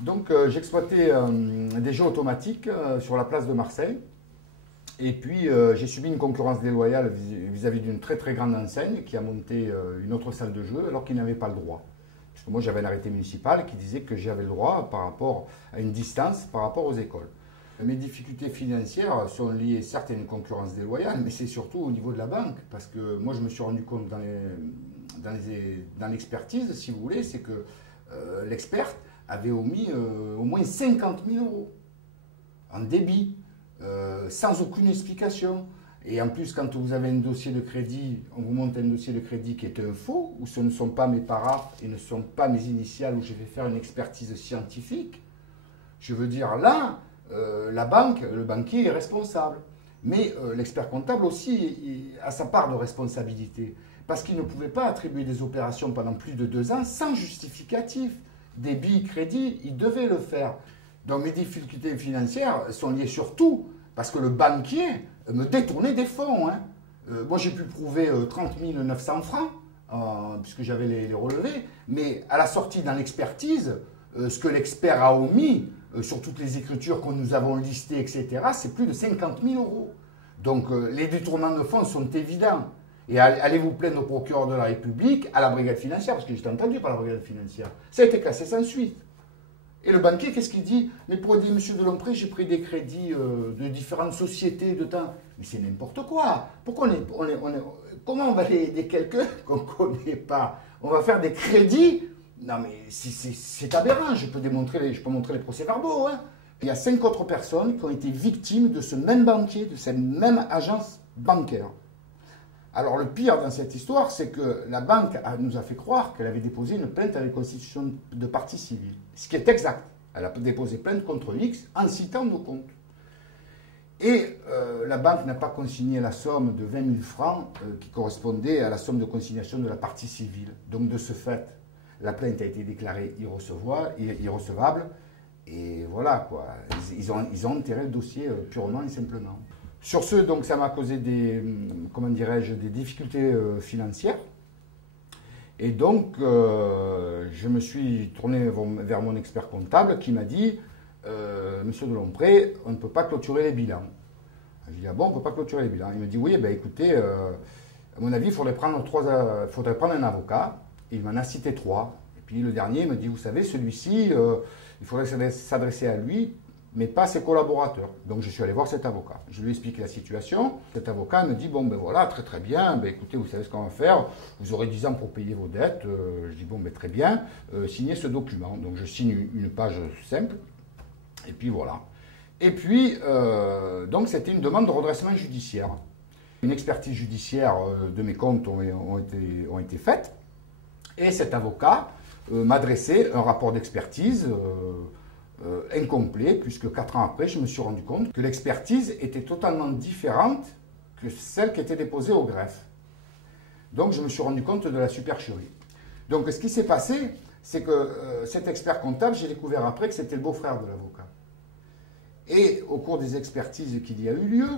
Donc j'exploitais des jeux automatiques sur la place de Marseille. Et puis j'ai subi une concurrence déloyale vis-à-vis d'une très très grande enseigne qui a monté une autre salle de jeu alors qu'il n'avait pas le droit. Parce que moi j'avais un arrêté municipal qui disait que j'avais le droit par rapport à une distance par rapport aux écoles. Mes difficultés financières sont liées certes à une concurrence déloyale, mais c'est surtout au niveau de la banque. Parce que moi je me suis rendu compte dans l'expertise, si vous voulez, c'est que l'expert avait omis au moins 50 000 euros en débit, sans aucune explication. Et en plus, quand vous avez un dossier de crédit, on vous monte un dossier de crédit qui est un faux, où ce ne sont pas mes paraphes et ne sont pas mes initiales, où je vais faire une expertise scientifique. Je veux dire, là, la banque, le banquier est responsable. Mais l'expert comptable aussi a sa part de responsabilité. Parce qu'il ne pouvait pas attribuer des opérations pendant plus de 2 ans sans justificatif. Débit, crédit, il devait le faire. Donc mes difficultés financières sont liées surtout parce que le banquier me détournait des fonds. Hein. Moi j'ai pu prouver 30 900 francs, puisque j'avais les relevés, mais à la sortie dans l'expertise, ce que l'expert a omis, sur toutes les écritures que nous avons listées, etc., c'est plus de 50 000 euros. Donc les détournements de fonds sont évidents. Et allez vous plaindre au procureur de la République, à la brigade financière, parce que j'étais entendu par la brigade financière. Ça a été classé sans suite. Et le banquier, qu'est-ce qu'il dit? Mais pour aider M. Delompré, j'ai pris des crédits de différentes sociétés de temps. Mais c'est n'importe quoi. Pourquoi comment on va aider quelqu'un qu'on ne connaît pas? On va faire des crédits? Non mais c'est aberrant. Je peux montrer les procès-verbaux. Hein. Il y a 5 autres personnes qui ont été victimes de ce même banquier, de cette même agence bancaire. Alors le pire dans cette histoire, c'est que la banque nous a fait croire qu'elle avait déposé une plainte à la constitution de partie civile. Ce qui est exact. Elle a déposé plainte contre X en citant nos comptes. Et la banque n'a pas consigné la somme de 20 000 francs qui correspondait à la somme de consignation de la partie civile. Donc de ce fait, la plainte a été déclarée irrecevable. Et voilà quoi, ils ont enterré le dossier purement et simplement. Sur ce, donc, ça m'a causé des difficultés financières. Et donc, je me suis tourné vers mon expert comptable qui m'a dit Monsieur Delompré, on ne peut pas clôturer les bilans. Je lui ai dit, ah bon, on ne peut pas clôturer les bilans. Il me dit, oui, ben, écoutez, à mon avis, il faudrait prendre un avocat. Il m'en a cité 3. Et puis le dernier, il me dit, vous savez, celui-ci, il faudrait s'adresser à lui, mais pas à ses collaborateurs. Donc je suis allé voir cet avocat. Je lui ai expliqué la situation. Cet avocat me dit, bon ben voilà, très très bien, ben écoutez, vous savez ce qu'on va faire, vous aurez 10 ans pour payer vos dettes. Je dis, bon ben très bien, signez ce document. Donc je signe une page simple, et puis voilà. Et puis, donc c'était une demande de redressement judiciaire. Une expertise judiciaire de mes comptes ont été faites, et cet avocat m'a dressé un rapport d'expertise incomplet, puisque 4 ans après, je me suis rendu compte que l'expertise était totalement différente que celle qui était déposée au greffe. Donc je me suis rendu compte de la supercherie. Donc ce qui s'est passé, c'est que cet expert comptable, j'ai découvert après que c'était le beau-frère de l'avocat. Et au cours des expertises qu'il y a eu lieu,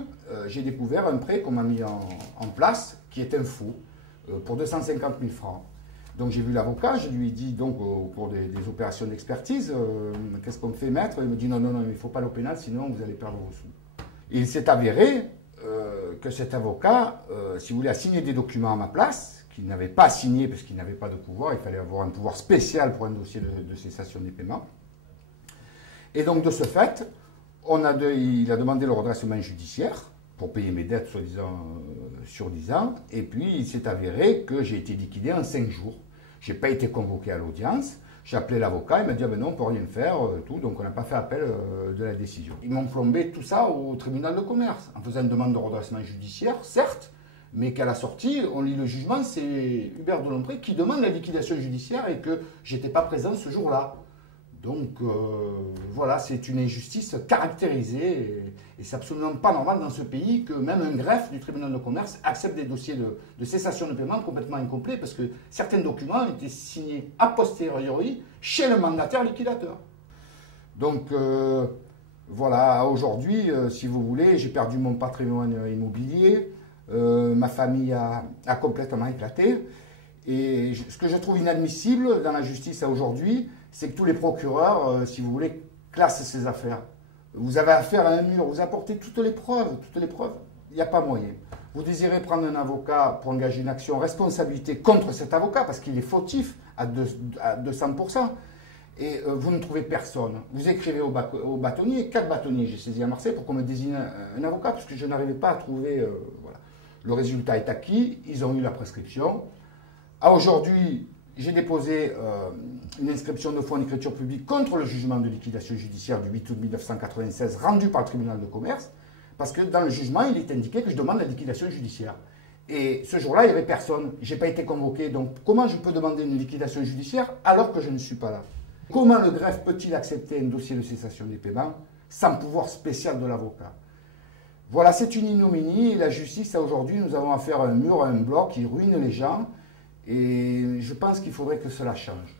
j'ai découvert un prêt qu'on m'a mis en place, qui est un faux, pour 250 000 francs. Donc j'ai vu l'avocat, je lui ai dit donc au cours des opérations d'expertise, qu'est-ce qu'on fait maître? Il me dit non, il ne faut pas aller au pénal, sinon vous allez perdre vos sous. Et il s'est avéré que cet avocat, si vous voulez, a signé des documents à ma place, qu'il n'avait pas signé parce qu'il n'avait pas de pouvoir, il fallait avoir un pouvoir spécial pour un dossier de cessation des paiements. Et donc de ce fait, il a demandé le redressement judiciaire pour payer mes dettes, soi-disant, sur 10 ans. Et puis, il s'est avéré que j'ai été liquidé en 5 jours. Je n'ai pas été convoqué à l'audience. J'ai appelé l'avocat, il m'a dit, ah ben non, on ne peut rien faire, tout. Donc, on n'a pas fait appel de la décision. Ils m'ont plombé tout ça au tribunal de commerce, en faisant une demande de redressement judiciaire, certes, mais qu'à la sortie, on lit le jugement, c'est Hubert Delompré qui demande la liquidation judiciaire et que je n'étais pas présent ce jour-là. Donc voilà, c'est une injustice caractérisée et c'est absolument pas normal dans ce pays que même un greffe du tribunal de commerce accepte des dossiers de cessation de paiement complètement incomplets parce que certains documents étaient signés a posteriori chez le mandataire liquidateur. Donc voilà, aujourd'hui, si vous voulez, j'ai perdu mon patrimoine immobilier, ma famille a complètement éclaté et ce que je trouve inadmissible dans la justice aujourd'hui, c'est que tous les procureurs, si vous voulez, classent ces affaires. Vous avez affaire à un mur, vous apportez toutes les preuves, il n'y a pas moyen. Vous désirez prendre un avocat pour engager une action responsabilité contre cet avocat parce qu'il est fautif à 200%. Et vous ne trouvez personne. Vous écrivez au bâtonnier, 4 bâtonniers j'ai saisi à Marseille pour qu'on me désigne un avocat parce que je n'arrivais pas à trouver. Voilà. Le résultat est acquis, ils ont eu la prescription. À aujourd'hui, j'ai déposé une inscription de fonds en écriture publique contre le jugement de liquidation judiciaire du 8 août 1996 rendu par le tribunal de commerce parce que dans le jugement, il est indiqué que je demande la liquidation judiciaire. Et ce jour-là, il n'y avait personne. Je n'ai pas été convoqué. Donc, comment je peux demander une liquidation judiciaire alors que je ne suis pas là? Comment le greffe peut-il accepter un dossier de cessation des paiements sans pouvoir spécial de l'avocat? Voilà, c'est une ignominie. La justice, aujourd'hui, nous avons affaire à un mur, à un bloc qui ruine les gens. Et je pense qu'il faudrait que cela change.